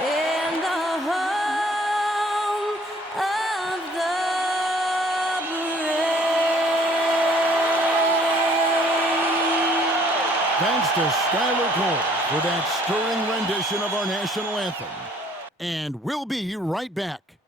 in the home of the brave. Thanks to Skylar Cole for that stirring rendition of our national anthem. And we'll be right back.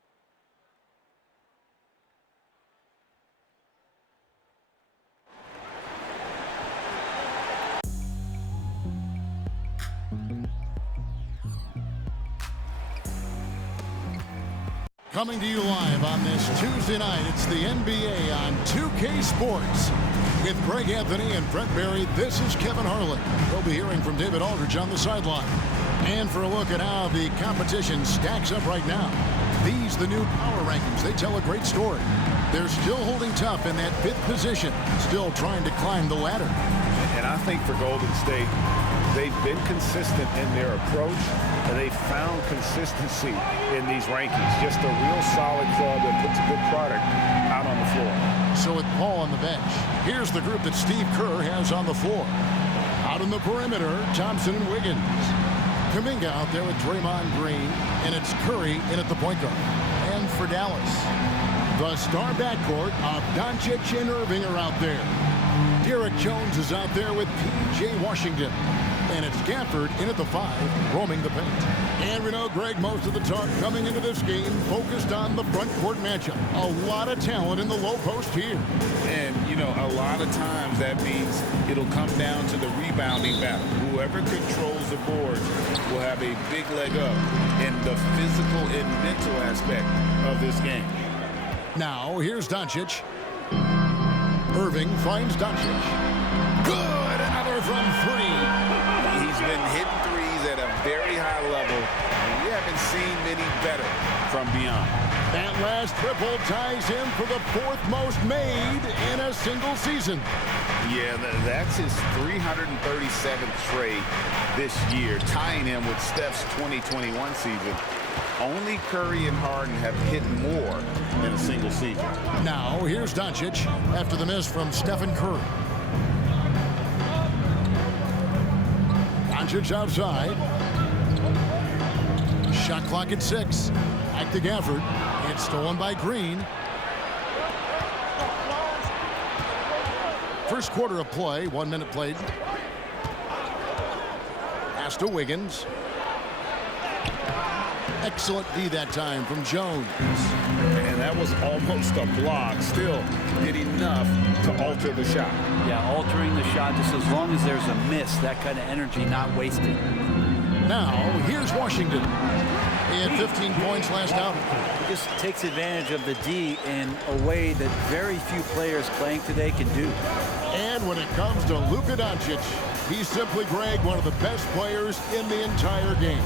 Coming to you live on this Tuesday night, it's the NBA on 2K Sports. With Greg Anthony and Brent Barry, this is Kevin Harlan. We'll be hearing from David Aldridge on the sideline. And for a look at how the competition stacks up right now, these the new power rankings. They tell a great story. They're still holding tough in that 5th position, still trying to climb the ladder. And I think for Golden State, they've been consistent in their approach, and they found consistency in these rankings. Just a real solid club that puts a good product out on the floor. So with Paul on the bench, here's the group that Steve Kerr has on the floor. Out on the perimeter, Thompson and Wiggins. Kuminga out there with Draymond Green, and it's Curry in at the point guard. And for Dallas, the star backcourt of Doncic and Irving are out there. Derek Jones is out there with P.J. Washington. And it's Gafford in at the 5, roaming the paint. And we know, Greg, most of the talk coming into this game focused on the front court matchup. A lot of talent in the low post here. And, you know, a lot of times that means it'll come down to the rebounding battle. Whoever controls the boards will have a big leg up in the physical and mental aspect of this game. Now, here's Doncic. Irving finds Doncic. Good! Another from 3. He's been hitting threes at a very high level, and we haven't seen many better from beyond. That last triple ties him for the 4th most made in a single season. Yeah, that's his 337th trade this year, tying him with Steph's 2021 season. Only Curry and Harden have hit more in a single season. Now, here's Doncic after the miss from Stephen Curry. Doncic outside. Shot clock at 6. Back to Gafford. It's stolen by Green. First quarter of play, 1 minute played. Pass to Wiggins. Excellent D that time from Jones. And that was almost a block. Still did enough to alter the shot. Yeah, altering the shot just as long as there's a miss. That kind of energy not wasted. Now, here's Washington. He had 15 points last out. He just takes advantage of the D in a way that very few players playing today can do. And when it comes to Luka Doncic, he's simply, Greg, one of the best players in the entire game.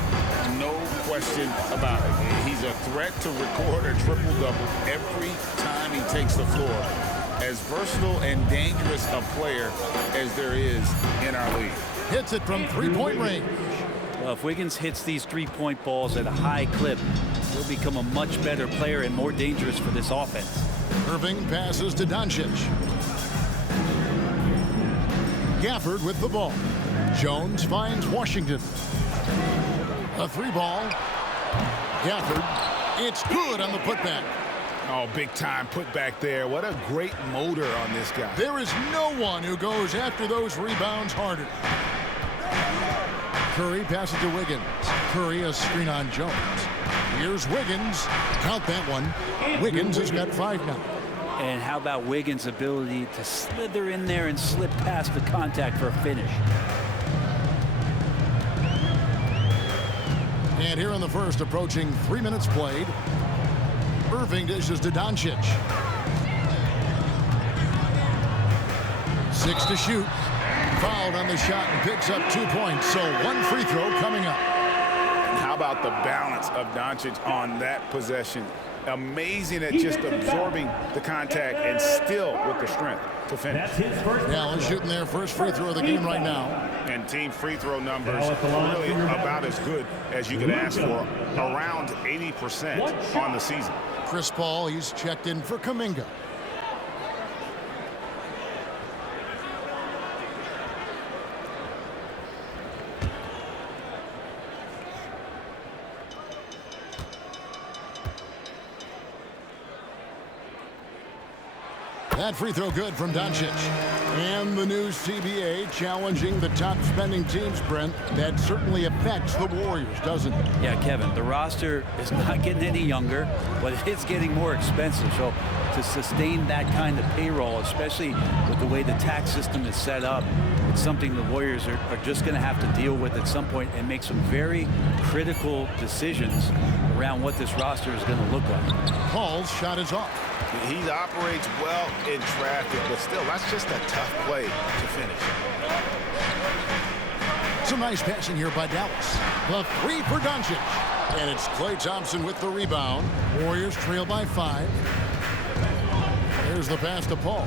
No question about it. He's a threat to record a triple-double every time he takes the floor. As versatile and dangerous a player as there is in our league. Hits it from 3-point range. Well, if Wiggins hits these 3-point balls at a high clip, he'll become a much better player and more dangerous for this offense. Irving passes to Doncic. Gafford with the ball. Jones finds Washington. A 3-ball. Gafford. It's good on the putback. Oh, big time putback there. What a great motor on this guy. There is no one who goes after those rebounds harder. Curry passes to Wiggins. Curry a screen on Jones. Here's Wiggins. Count that one. Wiggins has got 5 now. And how about Wiggins' ability to slither in there and slip past the contact for a finish? And here in the first, approaching 3 minutes played, Irving dishes to Doncic. 6 to shoot. Fouled on the shot and picks up 2 points. So 1 free throw coming up. And how about the balance of Doncic on that possession? Amazing at just absorbing the contact and still with the strength to finish. Dallas shooting their first free throw of the game right now. And team free throw numbers really about as good as you could ask for. Around 80% on the season. Chris Paul, he's checked in for Kuminga. That free throw good from Doncic. And the new CBA challenging the top spending teams, Brent. That certainly affects the Warriors, doesn't it? Yeah, Kevin, the roster is not getting any younger, but it's getting more expensive. So to sustain that kind of payroll, especially with the way the tax system is set up, it's something the Warriors are just going to have to deal with at some point and make some very critical decisions around what this roster is going to look like. Paul's shot is off. He operates well in traffic, but still, that's just a tough play to finish. Some nice passing here by Dallas. The three for Doncic. And it's Klay Thompson with the rebound. Warriors trail by 5. There's the pass to Paul.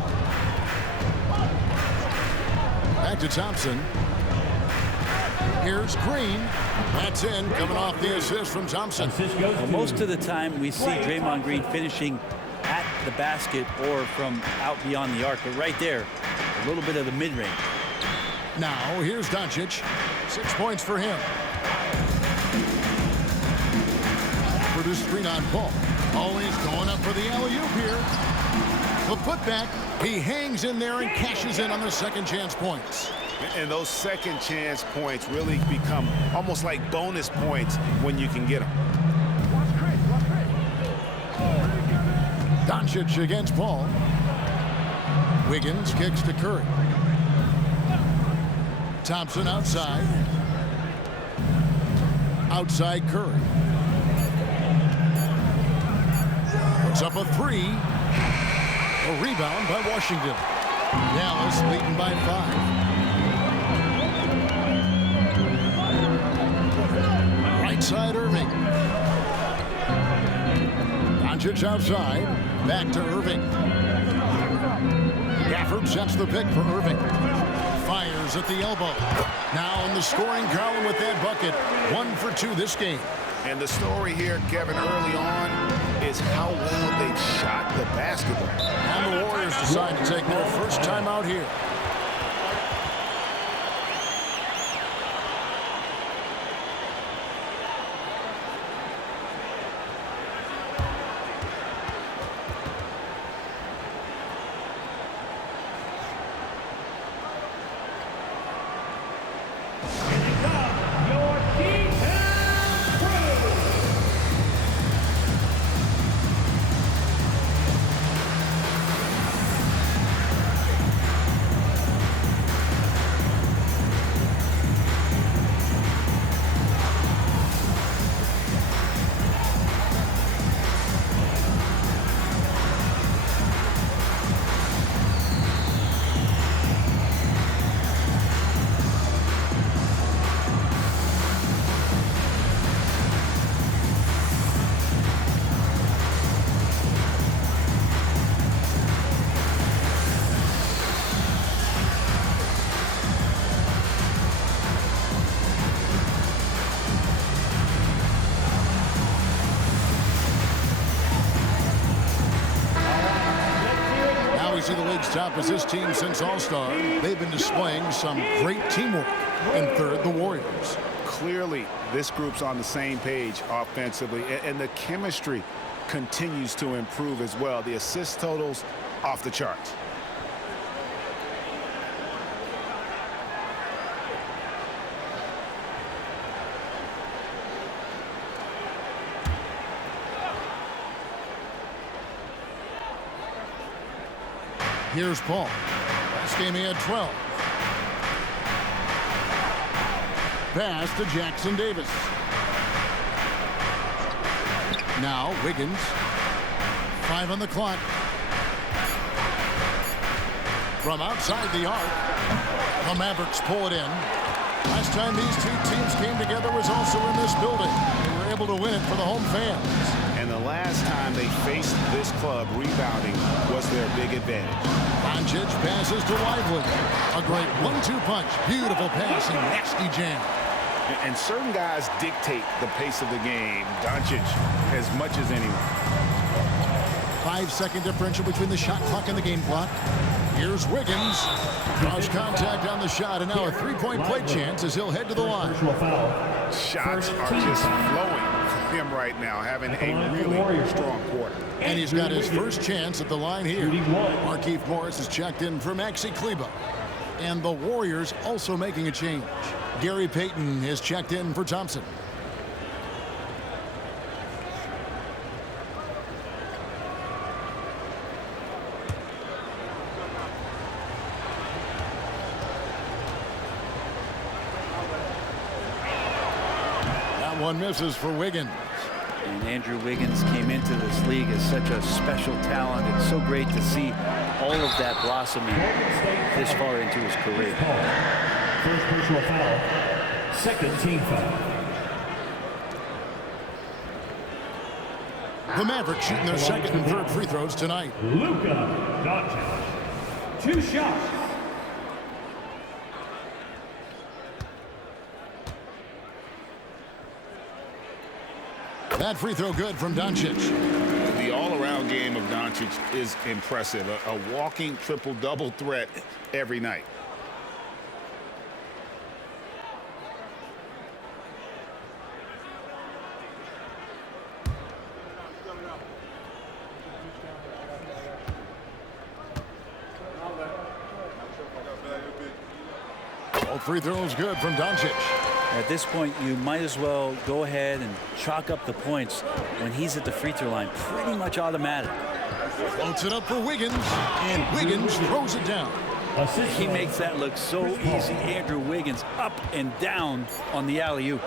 Back to Thompson. Here's Green. That's in, coming off the assist from Thompson. Well, most of the time we see Draymond Green finishing at the basket or from out beyond the arc, but right there, a little bit of the mid-range. Now, here's Doncic. 6 points for him. For the screen on Paul. Always going up for the alley-oop here. The putback. He hangs in there and cashes in on the second chance points. And those second chance points really become almost like bonus points when you can get them. Doncic against Paul. Wiggins kicks to Curry. Thompson outside. Outside Curry. Puts up a 3. A rebound by Washington. Dallas leading by 5. Right side Irving. Doncic outside. Back to Irving. Gafford sets the pick for Irving. Fires at the elbow. Now in the scoring column with that bucket. 1 for 2 this game. And the story here, Kevin, early on is how well they've shot the basketball. And the Warriors decide to take their first time out here. See the league's top as this team since All-Star. They've been displaying some great teamwork. In third, the Warriors. Clearly, this group's on the same page offensively, and the chemistry continues to improve as well. The assist totals off the charts. Here's Paul. Last game he had 12. Pass to Jackson Davis. Now Wiggins. 5 on the clock. From outside the arc, the Mavericks pull it in. Last time these two teams came together was also in this building. They were able to win it for the home fans. And the last time they faced this club, rebounding was their big advantage. Doncic passes to Lively. A great 1-2 punch. Beautiful passing. Nasty jam. And certain guys dictate the pace of the game. Doncic as much as anyone. 5-second differential between the shot clock and the game clock. Here's Wiggins. Draws contact on the shot, and now a 3-point play chance as he'll head to the line. Shots are just flowing him right now, having a really strong quarter. And he's got his first chance at the line here. Markieff Morris is checked in for Maxi Kleber. And the Warriors also making a change. Gary Payton is checked in for Thompson. One misses for Wiggins. And Andrew Wiggins came into this league as such a special talent. It's so great to see all of that blossoming this far into his career. First personal foul, second team foul. The Mavericks shooting their second and third free throws tonight. Luka Doncic. 2 shots. That free throw good from Doncic. The all-around game of Doncic is impressive. A walking triple-double threat every night. All free throws good from Doncic. At this point, you might as well go ahead and chalk up the points when he's at the free throw line. Pretty much automatic. Floats it up for Wiggins, and Wiggins throws it down. He makes that look so easy. Andrew Wiggins up and down on the alley-oop.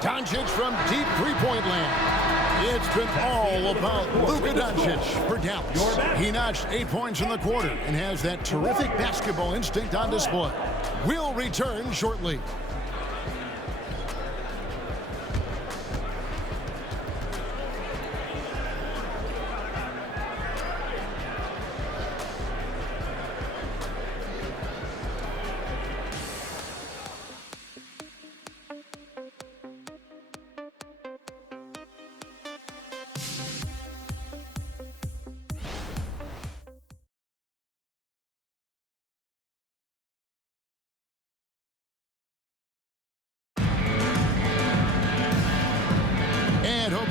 Doncic from deep three-point land. It's been all about Luka Doncic for Dallas. He notched 8 points in the quarter and has that terrific basketball instinct on display. We'll return shortly.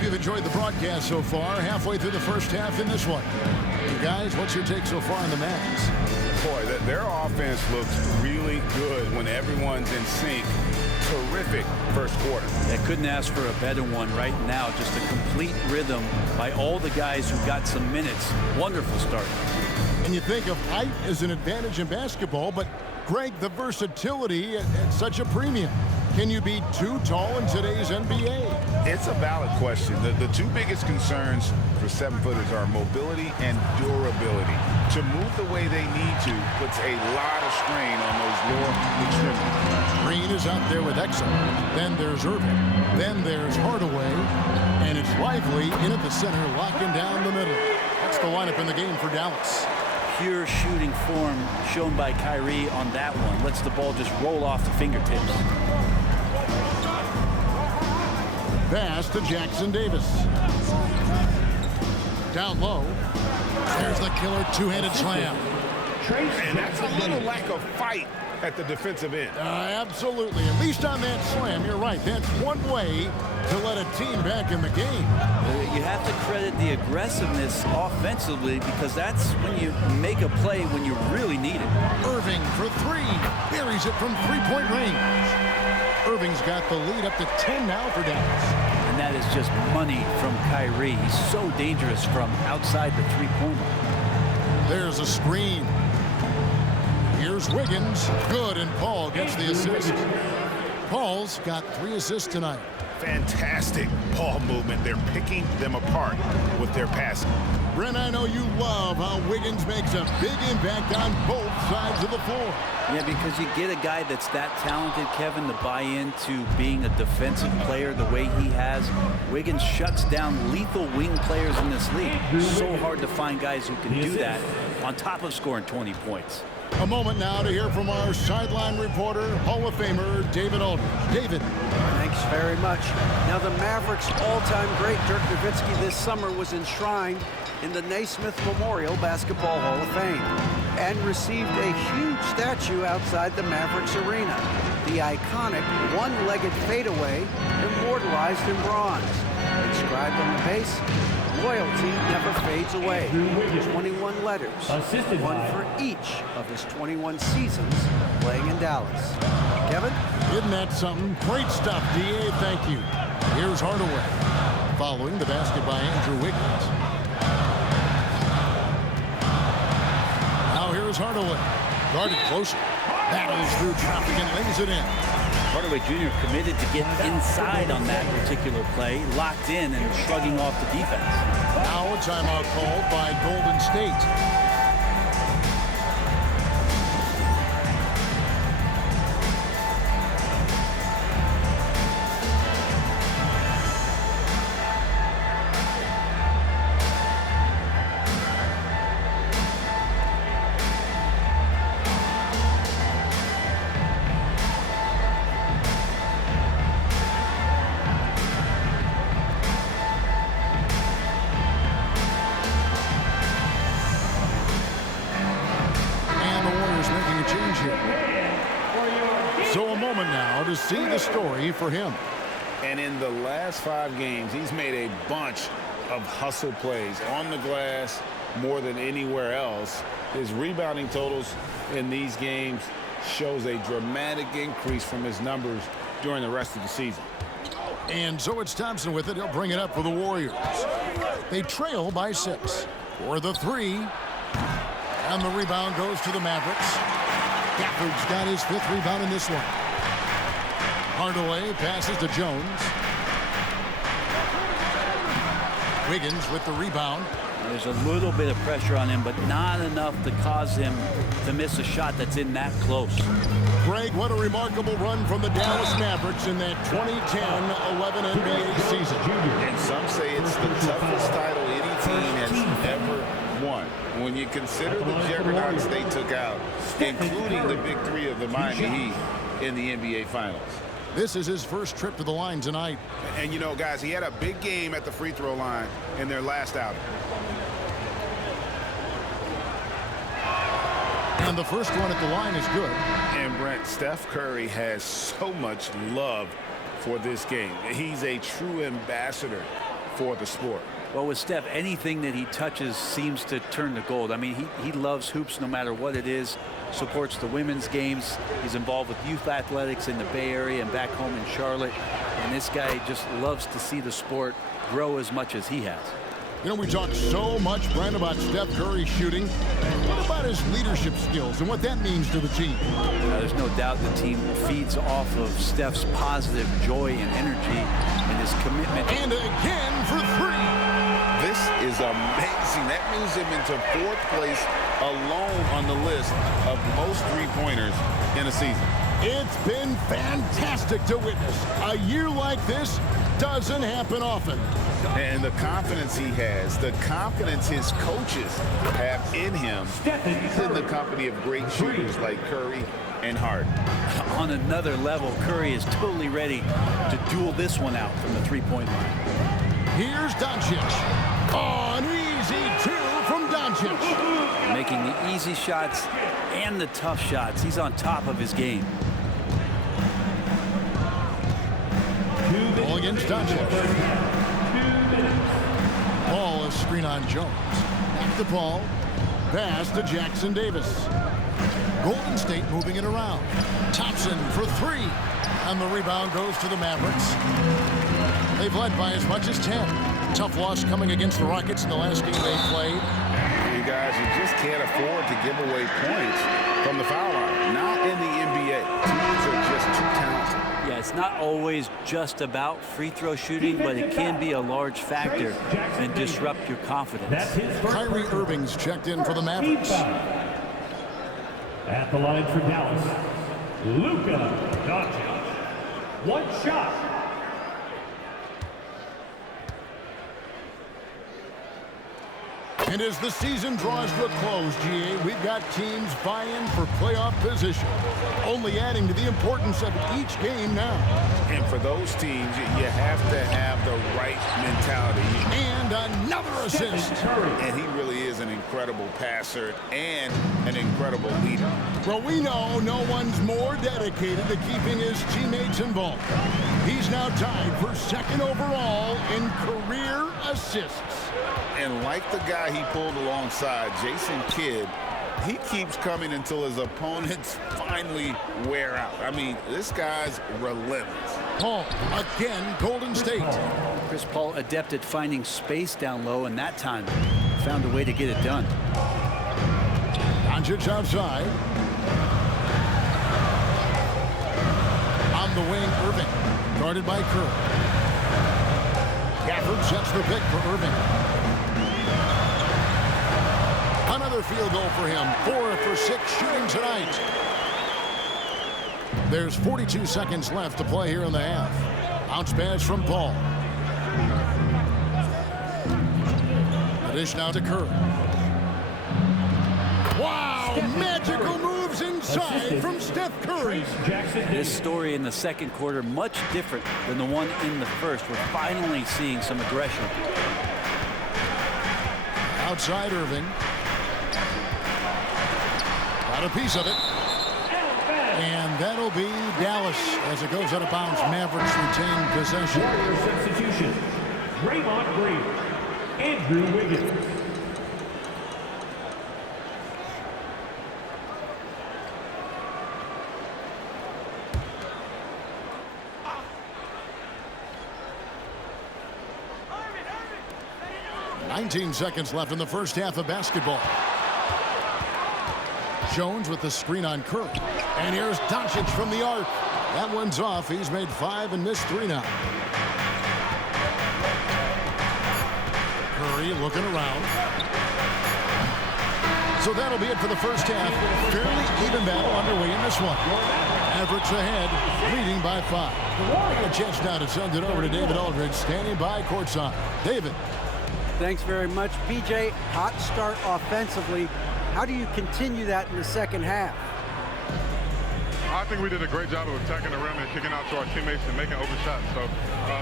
You've enjoyed the broadcast so far, halfway through the first half in this one. And guys, what's your take so far on the Mavs? Boy, their offense looks really good when everyone's in sync. Terrific first quarter. I couldn't ask for a better one right now. Just a complete rhythm by all the guys who got some minutes. Wonderful start. And you think of height as an advantage in basketball, but Greg, the versatility at such a premium. Can you be too tall in today's NBA? It's a valid question. The two biggest concerns for 7-footers are mobility and durability. To move the way they need to puts a lot of strain on those lower extremities. Green is out there with Exum. Then there's Irving. Then there's Hardaway. And it's Lively in at the center, locking down the middle. That's the lineup in the game for Dallas. Pure shooting form shown by Kyrie on that one. Lets the ball just roll off the fingertips. Pass to Jackson Davis. Down low. There's the killer two-handed slam. And that's a little lack of fight at the defensive end. Absolutely. At least on that slam, you're right. That's one way to let a team back in the game. You have to credit the aggressiveness offensively because that's when you make a play when you really need it. Irving for three. Buries it from three-point range. Irving's got the lead up to 10 now for Dallas. And that is just money from Kyrie. He's so dangerous from outside the three-point line. There's a screen. Here's Wiggins. Good, and Paul gets the assist. Paul's got 3 assists tonight. Fantastic ball movement. They're picking them apart with their passing. Brent, I know you love how Wiggins makes a big impact on both sides of the floor. Yeah, because you get a guy that's that talented, Kevin, to buy into being a defensive player the way he has. Wiggins shuts down lethal wing players in this league. So hard to find guys who can do that on top of scoring 20 points. A moment now to hear from our sideline reporter, Hall of Famer David Aldridge. David. Thanks very much. Now, the Mavericks' all-time great Dirk Nowitzki this summer was enshrined in the Naismith Memorial Basketball Hall of Fame and received a huge statue outside the Mavericks arena. the iconic one-legged fadeaway immortalized in bronze. Inscribed on the base, loyalty never fades away. 21 letters, one for each of his 21 seasons playing in Dallas. Kevin? Isn't that something? Great stuff, D.A. Thank you. Here's Hardaway. Following the basket by Andrew Wiggins. Now here's Hardaway. Guarded closer. Battles through traffic and lays it in. Hardaway Jr. committed to get inside on that particular play, locked in and shrugging off the defense. Now a timeout called by Golden State. So a moment now to see the story for him. And in the last 5 games, he's made a bunch of hustle plays on the glass more than anywhere else. His rebounding totals in these games shows a dramatic increase from his numbers during the rest of the season. And so it's Thompson with it. He'll bring it up for the Warriors. They trail by 6 for the 3. And the rebound goes to the Mavericks. Gafford's got his 5th rebound in this one. Hardaway passes to Jones. Wiggins with the rebound. There's a little bit of pressure on him, but not enough to cause him to miss a shot that's in that close. Greg, what a remarkable run from the Dallas Mavericks in that 2010-11 NBA season. And some say it's the toughest title any team has ever won. When you consider the juggernauts they took out, including the big 3 of the Miami Heat in the NBA Finals. This is his first trip to the line tonight. And, you know, guys, he had a big game at the free throw line in their last outing. And the first one at the line is good. And, Brent, Steph Curry has so much love for this game. He's a true ambassador for the sport. Well, with Steph, anything that he touches seems to turn to gold. I mean, he loves hoops no matter what it is, supports the women's games. He's involved with youth athletics in the Bay Area and back home in Charlotte. And this guy just loves to see the sport grow as much as he has. You know, we talk so much, Brent, about Steph Curry shooting. What about his leadership skills and what that means to the team? There's no doubt the team feeds off of Steph's positive joy and energy and his commitment. And again for 3. This is amazing. That moves him into 4th place alone on the list of most 3-pointers in a season. It's been fantastic to witness. A year like this doesn't happen often. And the confidence he has, the confidence his coaches have in him. He's in the company of great shooters like Curry and Harden. On another level, Curry is totally ready to duel this one out from the 3-point line. Here's Doncic. Oh, an easy 2 from Doncic. Making the easy shots and the tough shots. He's on top of his game. Ball against Doncic. Ball is screen on Jones. Back to Paul. Pass to Jackson Davis. Golden State moving it around. Thompson for 3. And the rebound goes to the Mavericks. They've led by as much as 10. Tough loss coming against the Rockets in the last game they played. You guys, you just can't afford to give away points from the foul line. Not in the NBA. Teams are just too talented. Yeah, it's not always just about free throw shooting, but it can be a large factor and disrupt your confidence. Kyrie Irving's checked in for the Mavericks. At the line for Dallas, Luka Doncic. 1 shot. And as the season draws to a close, GA, we've got teams vying for playoff position, only adding to the importance of each game now. And for those teams, you have to have the right mentality. And another assist. And he really is an incredible passer and an incredible leader. Well, we know no one's more dedicated to keeping his teammates involved. He's now tied for second overall in career assists. And like the guy he pulled alongside, Jason Kidd, he keeps coming until his opponents finally wear out. I mean, this guy's relentless. Paul, again, Golden State. Chris Paul adept at finding space down low, and that time found a way to get it done. Doncic outside. On the wing, Irving. Guarded by Kerr. Gafford sets the pick for Irving. Another field goal for him. 4 for 6 shooting tonight. There's 42 seconds left to play here in the half. Bounce pass from Paul. The dish now to Kerr. Wow! Magical moves inside from Steph Curry. This story in the second quarter much different than the one in the first. We're finally seeing some aggression. Outside Irving. Got a piece of it. And that'll be Dallas as it goes out of bounds. Mavericks retain possession. Warrior substitution. Draymond Green. Andrew Wiggins. "19 seconds left in the first half of basketball. Jones with the screen on Kerr. And here's Doncic from the arc. That one's off. He's made 5 and missed 3 now. Curry looking around. So that'll be it for the first half. Fairly even battle underway in this one. Mavericks ahead, leading by 5. Got a chance now to send it over to David Aldridge, standing by courtside. David. Thanks very much, PJ. Hot start offensively. How do you continue that in the second half? I think we did a great job of attacking the rim and kicking out to our teammates and making open shots. So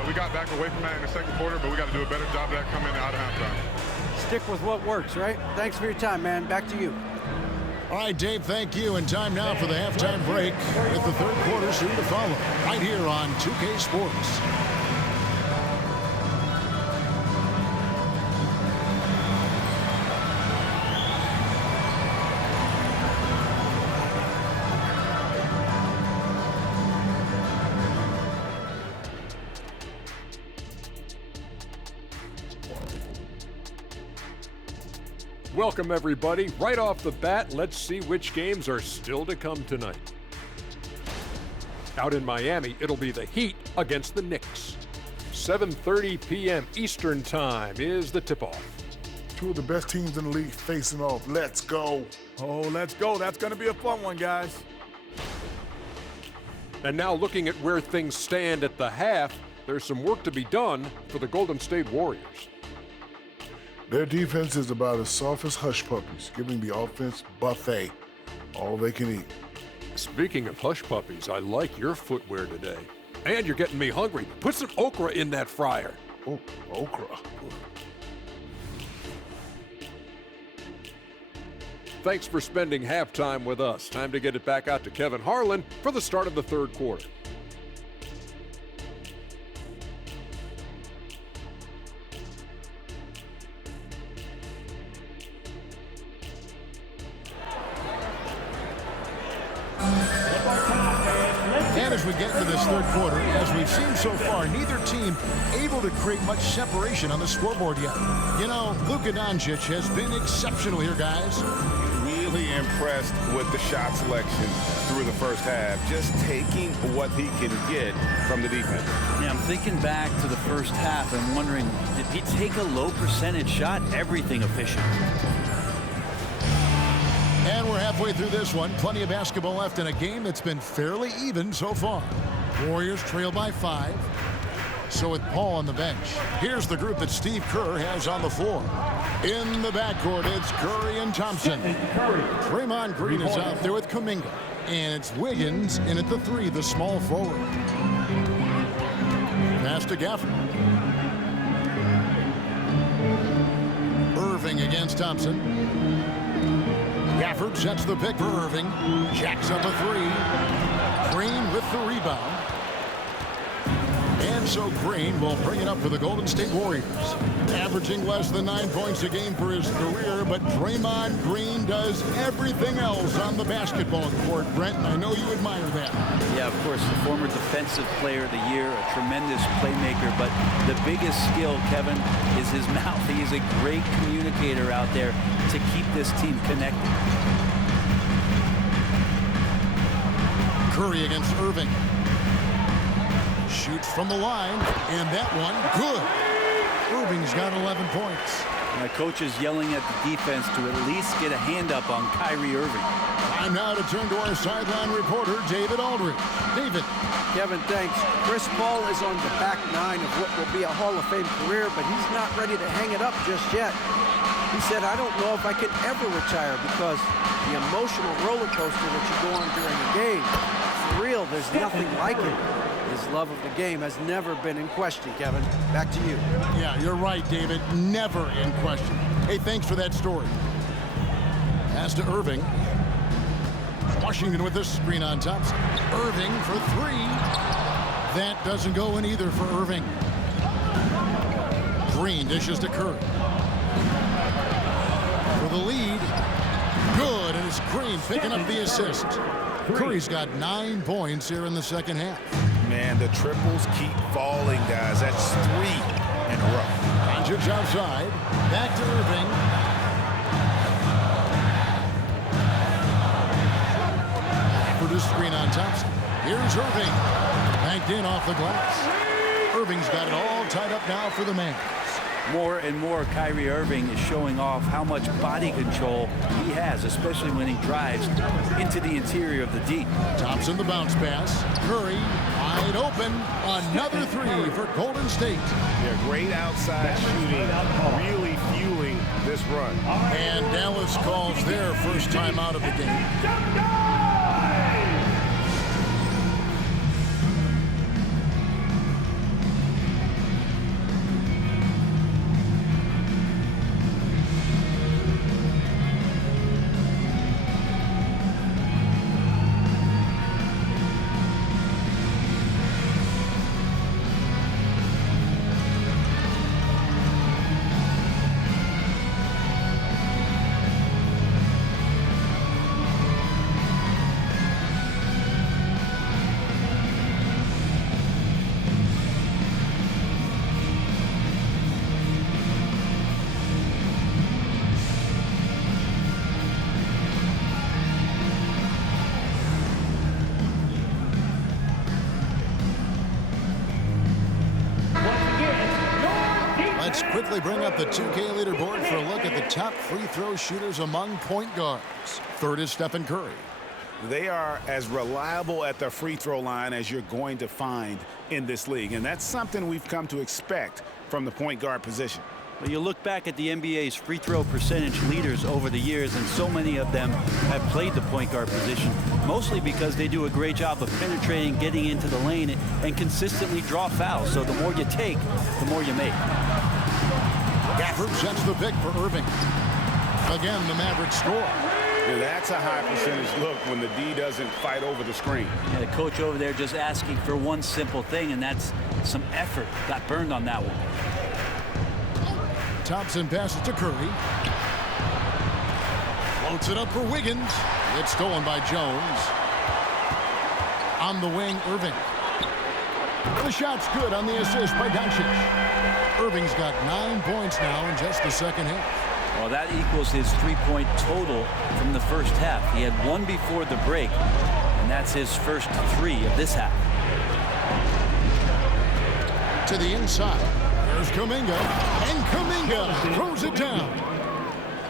we got back away from that in the second quarter, but we got to do a better job of that coming out of halftime. Stick with what works, right? Thanks for your time, man. Back to you. All right, Dave, thank you. And time now for the halftime break with the third quarter soon to follow right here on 2K Sports. Welcome, everybody. Right off the bat, let's see which games are still to come tonight. Out in Miami, it'll be the Heat against the Knicks. 7:30 p.m. Eastern Time is the tip-off. Two of the best teams in the league facing off. Let's go. Oh, let's go. That's going to be a fun one, guys. And now looking at where things stand at the half, there's some work to be done for the Golden State Warriors. Their defense is about as soft as hush puppies, giving the offense buffet, all they can eat. Speaking of hush puppies, I like your footwear today. And you're getting me hungry. Put some okra in that fryer. Oh, okra. Thanks for spending halftime with us. Time to get it back out to Kevin Harlan for the start of the third quarter. And as we get into this third quarter, as we've seen so far, neither team able to create much separation on the scoreboard yet. You know, Luka Doncic has been exceptional here, guys. Really impressed with the shot selection through the first half, just taking what he can get from the defense. Yeah, I'm thinking back to the first half and wondering, did he take a low percentage shot? Everything efficient. And we're halfway through this one. Plenty of basketball left in a game that's been fairly even so far. Warriors trail by 5. So with Paul on the bench, here's the group that Steve Kerr has on the floor. In the backcourt, it's Curry and Thompson. Draymond Green is out there with Kuminga. And it's Wiggins in at the 3, the small forward. Pass to Gafford. Irving against Thompson. Gafford sets the pick for Irving. Jacks up a 3. Green with the rebound. And so Green will bring it up for the Golden State Warriors. Averaging less than 9 points a game for his career, but Draymond Green does everything else on the basketball court, Brent, and I know you admire that. Yeah, of course, the former Defensive Player of the Year, a tremendous playmaker, but the biggest skill, Kevin, is his mouth. He is a great communicator out there to keep this team connected. Curry against Irving. Shoots from the line, and that one, good. Irving's got 11 points. And the coach is yelling at the defense to at least get a hand up on Kyrie Irving. Time now to turn to our sideline reporter, David Aldridge. David. Kevin, thanks. Chris Paul is on the back 9 of what will be a Hall of Fame career, but he's not ready to hang it up just yet. He said, I don't know if I can ever retire because the emotional roller coaster that you go on during a game, for real, there's nothing like it. His love of the game has never been in question, Kevin. Back to you. Yeah, you're right, David. Never in question. Hey, thanks for that story. Pass to Irving. Washington with this screen on Thompson. Irving for 3. That doesn't go in either for Irving. Green dishes to Curry. For the lead. Good, and it's Green picking up the assist. Curry's got 9 points here in the second half. Man, the triples keep falling, guys. That's 3 in a row. Doncic outside. Back to Irving. For the screen on Thompson. Here's Irving. Banked in off the glass. Irving's got it all tied up now for the Mavs. More and more, Kyrie Irving is showing off how much body control he has, especially when he drives into the interior of the D. Thompson the bounce pass. Curry wide open. Another 3 for Golden State. Yeah, great outside shooting, really fueling this run. And Dallas calls their first time out of the game. Let's quickly bring up the 2K leaderboard for a look at the top free throw shooters among point guards. Third is Stephen Curry. They are as reliable at the free throw line as you're going to find in this league, and that's something we've come to expect from the point guard position. Well, you look back at the NBA's free throw percentage leaders over the years, and so many of them have played the point guard position, mostly because they do a great job of penetrating, getting into the lane, and consistently draw fouls. So the more you take, the more you make. Gafford sets the pick for Irving. Again, the Mavericks score. Yeah, that's a high percentage look when the D doesn't fight over the screen. Yeah, the coach over there just asking for one simple thing, and that's some effort. Got burned on that one. Thompson passes to Curry. Floats it up for Wiggins. It's stolen by Jones. On the wing, Irving. The shot's good on the assist by Doncic. Irving's got 9 points now in just the second half. Well, that equals his three-point total from the first half. He had one before the break, and that's his first 3 of this half. To the inside. There's Kuminga, and Kuminga throws it down.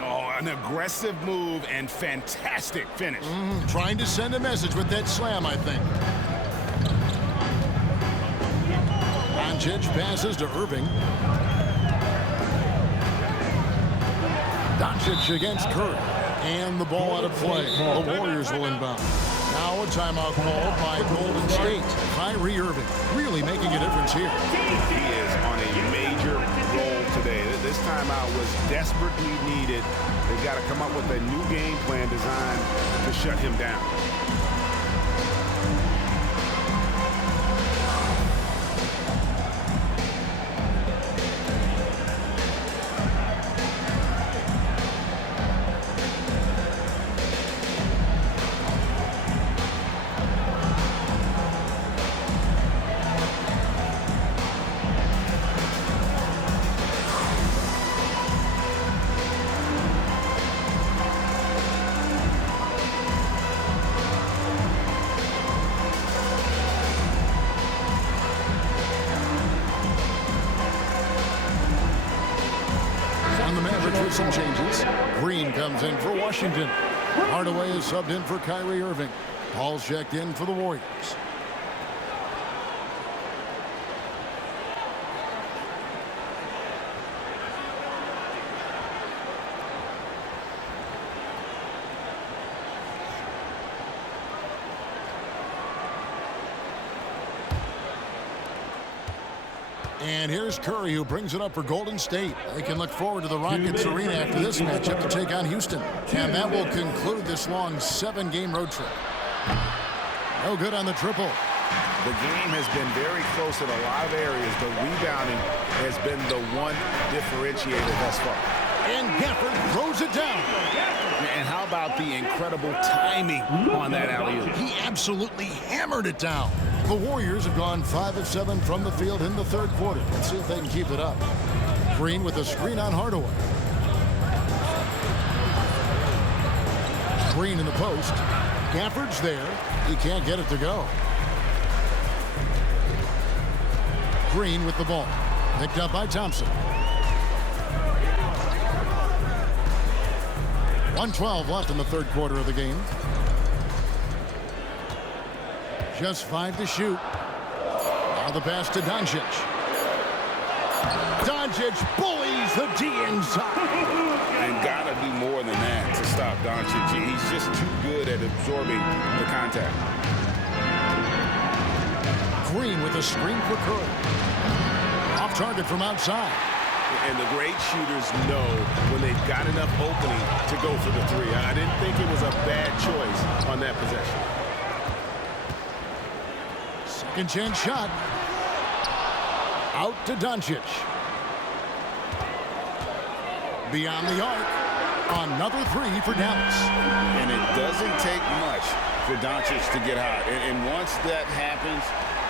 Oh, an aggressive move and fantastic finish. Trying to send a message with that slam, I think. On Doncic passes to Irving. Doncic against Curry. And the ball out of play. The Warriors will inbound. Now a timeout called by Golden State. Kyrie Irving really making a difference here. He is on a major roll today. This timeout was desperately needed. They've got to come up with a new game plan designed to shut him down. Some changes. Green comes in for Washington. Hardaway is subbed in for Kyrie Irving. Paul's checked in for the Warriors. And here's Curry, who brings it up for Golden State. They can look forward to the Rockets Arena after this matchup to take on Houston. And that will conclude this long 7-game road trip. No good on the triple. The game has been very close in a lot of areas, but rebounding has been the one differentiator thus far. And Gafford throws it down. And how about the incredible timing on that alley-oop? He absolutely hammered it down. The Warriors have gone 5 of 7 from the field in the third quarter. Let's see if they can keep it up. Green with a screen on Hardaway. Green in the post. Gafford's there. He can't get it to go. Green with the ball. Picked up by Thompson. 1:12 left in the third quarter of the game. Just 5 to shoot. Now the pass to Doncic. Doncic bullies the D inside. And gotta do more than that to stop Doncic. He's just too good at absorbing the contact. Green with a screen for Curry. Off target from outside. And the great shooters know when they've got enough opening to go for the three. I didn't think it was a bad choice on that possession. Second chance shot. Out to Doncic. Beyond the arc. Another three for Dallas. And it doesn't take much for Doncic to get hot. And once that happens,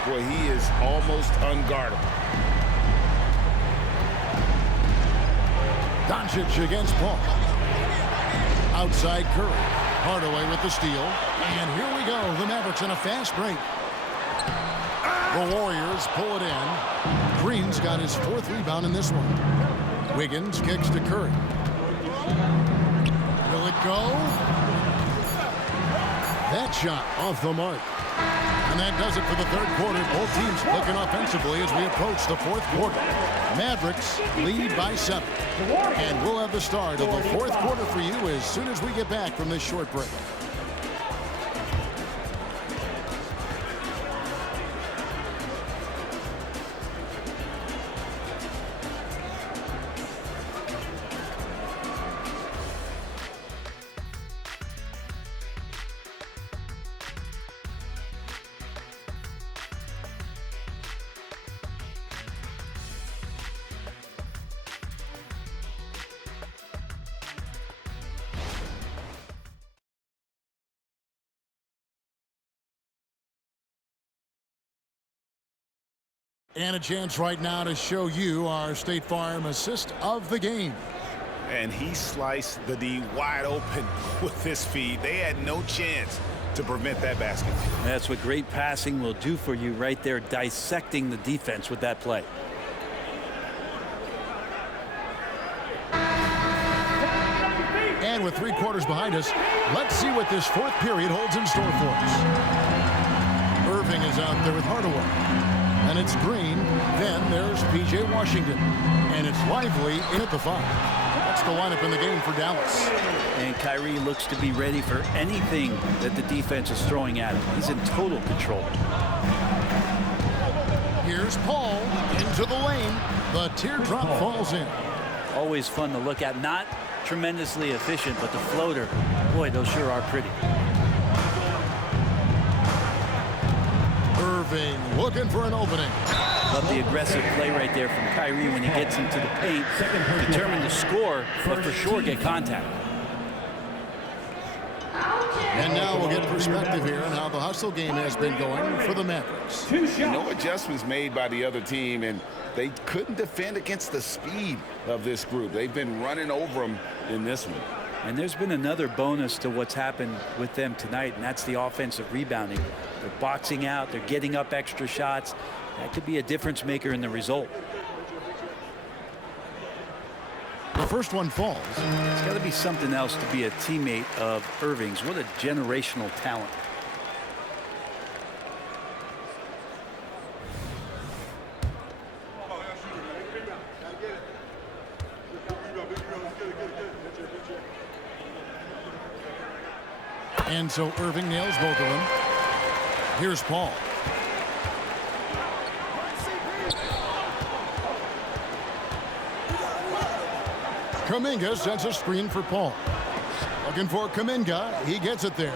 boy, he is almost unguardable. Doncic against Paul. Outside Curry. Hardaway with the steal. And here we go. The Mavericks in a fast break. The Warriors pull it in. Green's got his 4th rebound in this one. Wiggins kicks to Curry. Will it go? That shot off the mark. And that does it for the third quarter. Both teams clicking offensively as we approach the fourth quarter. Mavericks lead by 7. And we'll have the start of the fourth quarter for you as soon as we get back from this short break. And a chance right now to show you our State Farm assist of the game. And he sliced the D wide open with his feed. They had no chance to prevent that basket. That's what great passing will do for you right there, dissecting the defense with that play. And with 3 quarters behind us, let's see what this fourth period holds in store for us. Irving is out there with Hardaway. And it's Green, then P.J. Washington. And it's Lively in at the 5. That's the lineup in the game for Dallas. And Kyrie looks to be ready for anything that the defense is throwing at him. He's in total control. Here's Paul into the lane. The teardrop falls in. Always fun to look at. Not tremendously efficient, but the floater, boy, those sure are pretty. Irving looking for an opening. Love the aggressive play right there from Kyrie when he gets into the paint. Determined to score, but for sure get contact. And now we'll get perspective here on how the hustle game has been going for the Mavericks. No adjustments made by the other team, and they couldn't defend against the speed of this group. They've been running over them in this one. And there's been another bonus to what's happened with them tonight, and that's the offensive rebounding. They're boxing out, they're getting up extra shots. That could be a difference maker in the result. The first one falls. It's got to be something else to be a teammate of Irving's. What a generational talent. And so Irving nails both of them. Here's Paul. Kuminga sends a screen for Paul. Looking for Kuminga. He gets it there.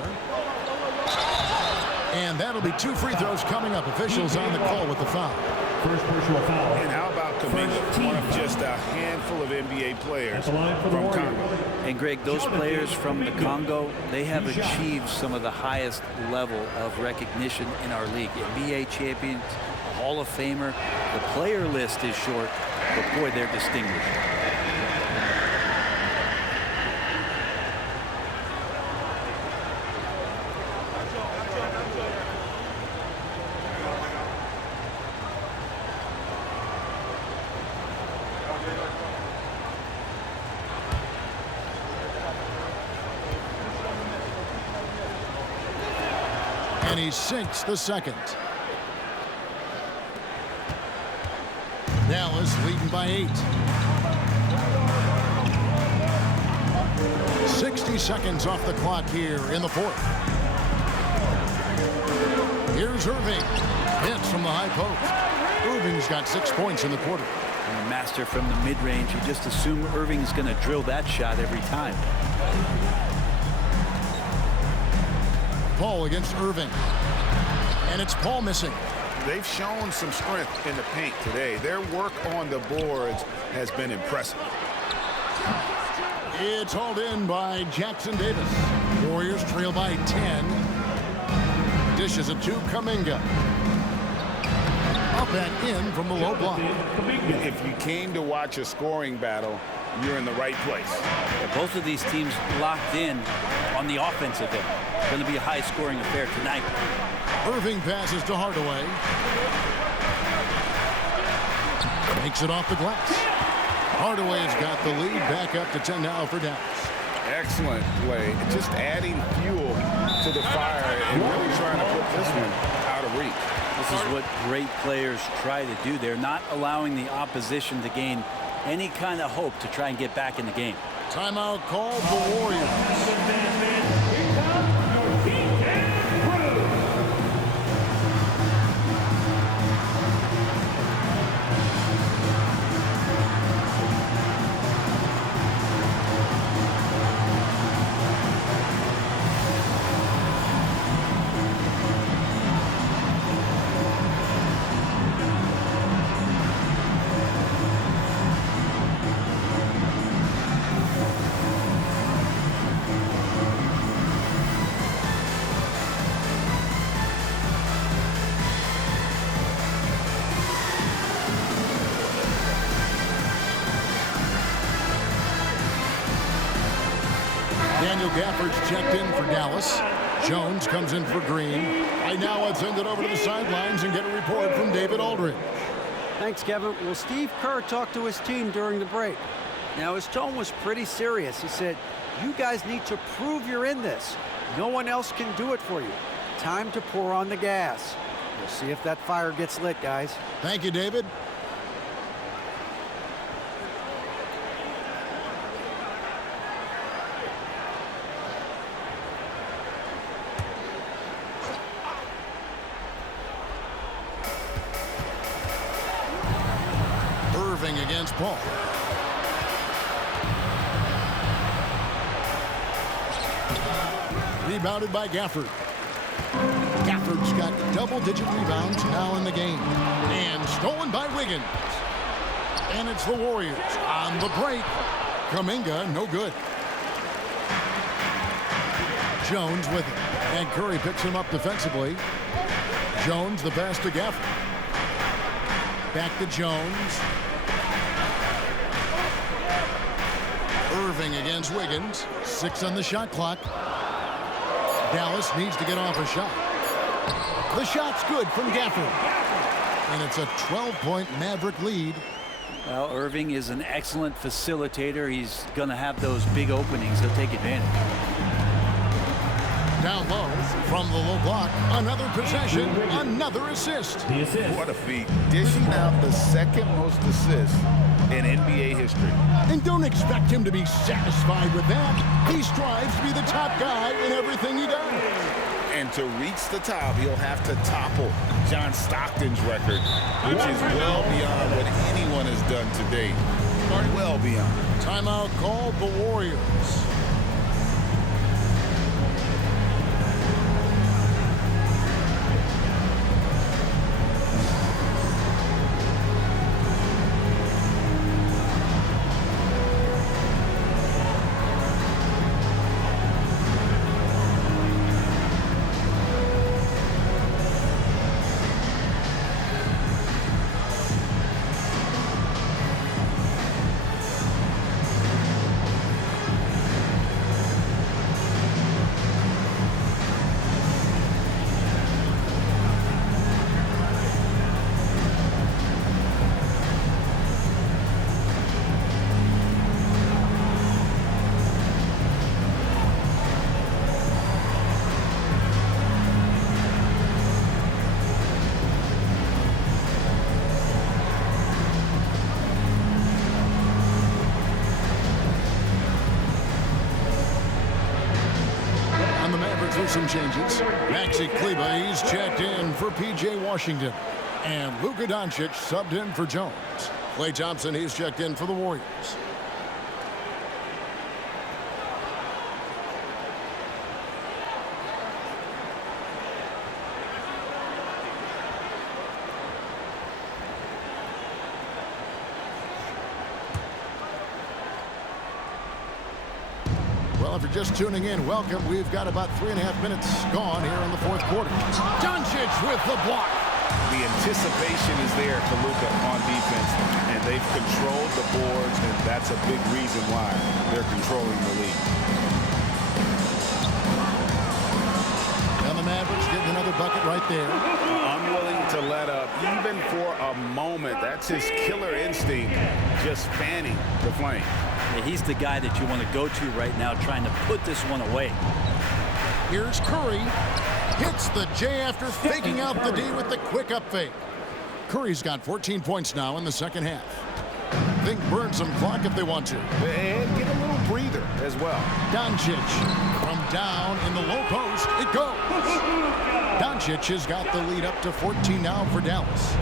And that'll be 2 free throws coming up. Officials on the call with the foul. First personal foul. And how about Kuminga, one of just a handful of NBA players from Congo. And Greg, those players from the Congo, they have achieved some of the highest level of recognition in our league. NBA champions, Hall of Famer. The player list is short, but boy, they're distinguished. And he sinks the second. Dallas leading by 8. 60 seconds off the clock here in the 4th. Here's Irving. Hits from the high post. Irving's got 6 points in the quarter. And a master from the mid-range. You just assume Irving's going to drill that shot every time. Paul against Irving. And it's Paul missing. They've shown some strength in the paint today. Their work on the boards has been impressive. It's hauled in by Jackson Davis. Warriors trail by 10. Dishes it to Kuminga. Up and in from the low block. If you came to watch a scoring battle, you're in the right place. Yeah, both of these teams locked in on the offensive end. It's going to be a high-scoring affair tonight. Irving passes to Hardaway. Makes it off the glass. Hardaway's got the lead. Back up to 10 now for Dallas. Excellent play. Just adding fuel to the fire and really trying to put this one out of reach. This is what great players try to do. They're not allowing the opposition to gain any kind of hope to try and get back in the game. Timeout called the Warriors. Daniel Gafford's checked in for Dallas. Jones comes in for Green. Right now, let's send it over to the sidelines and get a report from David Aldridge. Thanks, Kevin. Well, Steve Kerr talked to his team during the break. Now, his tone was pretty serious. He said, you guys need to prove you're in this. No one else can do it for you. Time to pour on the gas. We'll see if that fire gets lit, guys. Thank you, David. Irving against Paul. Rebounded by Gafford. Gafford's got double-digit rebounds now in the game. And stolen by Wiggins. And it's the Warriors on the break. Kuminga, no good. Jones with it. And Curry picks him up defensively. Jones the pass to Gafford. Back to Jones. Irving against Wiggins. 6 on the shot clock. Dallas needs to get off a shot. The shot's good from Gafford. And it's a 12-point Maverick lead. Well, Irving is an excellent facilitator. He's going to have those big openings. He'll take advantage. Down low from the low block. Another possession, another assist. What a feat. Dishing out the second most assists in NBA history. And don't expect him to be satisfied with that. He strives to be the top guy in everything he does. And to reach the top, he'll have to topple John Stockton's record, which is well beyond what anyone has done to date. Well beyond. Timeout called the Warriors. Some changes. Maxi Kleber, he's checked in for P.J. Washington. And Luka Doncic subbed in for Jones. Klay Thompson, he's checked in for the Warriors. Well, if you're just tuning in, welcome. We've got about 3.5 minutes gone here in the fourth quarter. Doncic with the block. The anticipation is there for Luka on defense, and they've controlled the boards, and that's a big reason why they're controlling the lead. And the Mavericks getting another bucket right there. Unwilling to let up, even for a moment. That's his killer instinct, just fanning the flame. Yeah, he's the guy that you want to go to right now, trying to put this one away. Here's Curry. Hits the J after faking out the D with the quick up fake. Curry's got 14 points now in the second half. Think burn some clock if they want to. And get a little breather as well. Doncic from down in the low post. It goes. Doncic has got the lead up to 14 now for Dallas.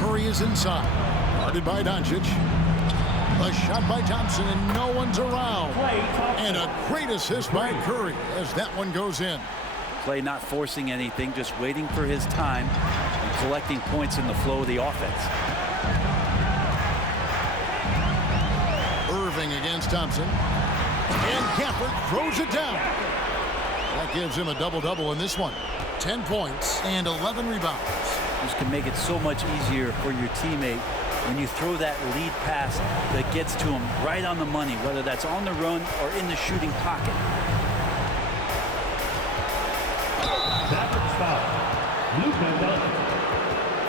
Curry is inside. Guarded by Doncic. A shot by Thompson, and no one's around. And a great assist by Curry as that one goes in. Klay not forcing anything, just waiting for his time and collecting points in the flow of the offense. Irving against Thompson. And Gafford throws it down. That gives him a double-double in this one. 10 points and 11 rebounds. This can make it so much easier for your teammate when you throw that lead pass that gets to him right on the money, whether that's on the run or in the shooting pocket. Mavericks foul. Luka Doncic.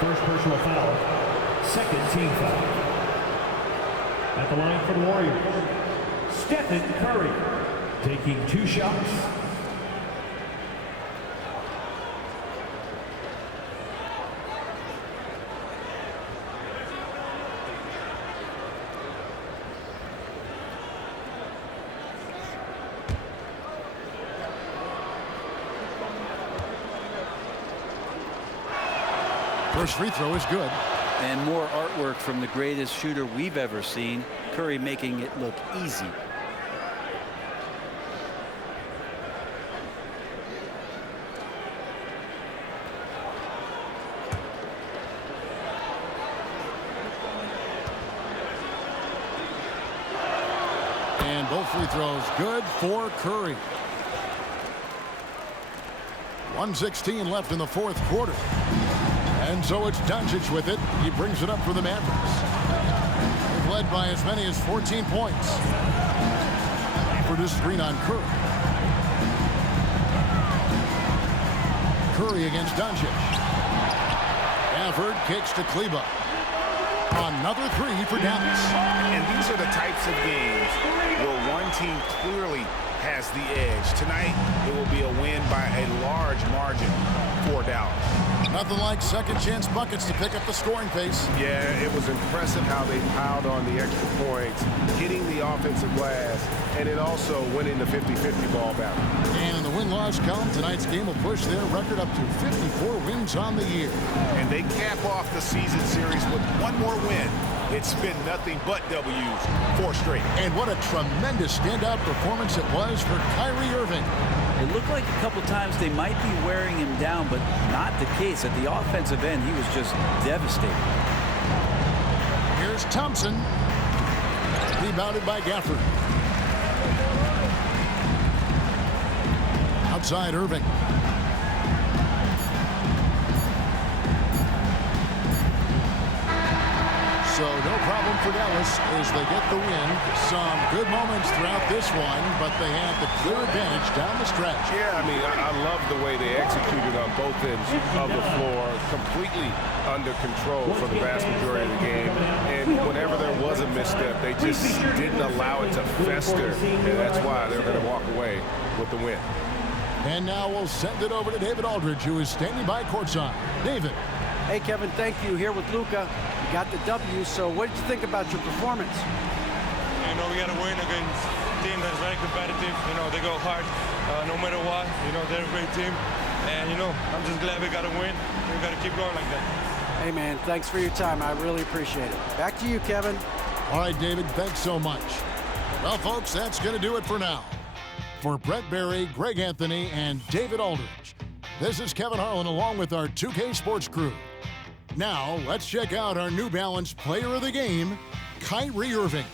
First personal foul. Second team foul. At the line for the Warriors, Stephen Curry taking 2 shots. First free throw is good. And more artwork from the greatest shooter we've ever seen. Curry making it look easy. And both free throws good for Curry. 1:16 left in the fourth quarter. And so it's Doncic with it. He brings it up for the Mavericks. They've led by as many as 14 points. For this screen on Curry. Curry against Doncic. Gafford kicks to Kleba. Another three for Dallas. And these are the types of games where one team clearly has the edge. Tonight, it will be a win by a large margin for Dallas. Nothing like second chance buckets to pick up the scoring pace. Yeah, it was impressive how they piled on the extra points, hitting the offensive glass, and it also winning the 50-50 ball battle. And in the win-loss column, tonight's game will push their record up to 54 wins on the year. And they cap off the season series with one more win. It's been nothing but W's, 4 straight. And what a tremendous standout performance it was for Kyrie Irving. It looked like a couple times they might be wearing him down, but not the case. At the offensive end, he was just devastating. Here's Thompson. Rebounded by Gafford. Outside Irving. So no problem for Dallas as they get the win. Some good moments throughout this one, but they had the clear advantage down the stretch. Yeah, I mean, I love the way they executed on both ends of the floor, completely under control for the vast majority of the game. And whenever there was a misstep, they just didn't allow it to fester, and that's why they're going to walk away with the win. And now we'll send it over to David Aldridge, who is standing by courtside. David. Hey, Kevin, thank you. Here with Luka. You got the W, so what did you think about your performance? You know, we got to win against a team that's very competitive. You know, they go hard no matter what. You know, they're a great team. And, you know, I'm just glad we got to win. We got to keep going like that. Hey, man, thanks for your time. I really appreciate it. Back to you, Kevin. All right, David, thanks so much. Well, folks, that's going to do it for now. For Brett Berry, Greg Anthony, and David Aldridge, this is Kevin Harlan along with our 2K Sports crew. Now, let's check out our New Balance Player of the Game, Kyrie Irving.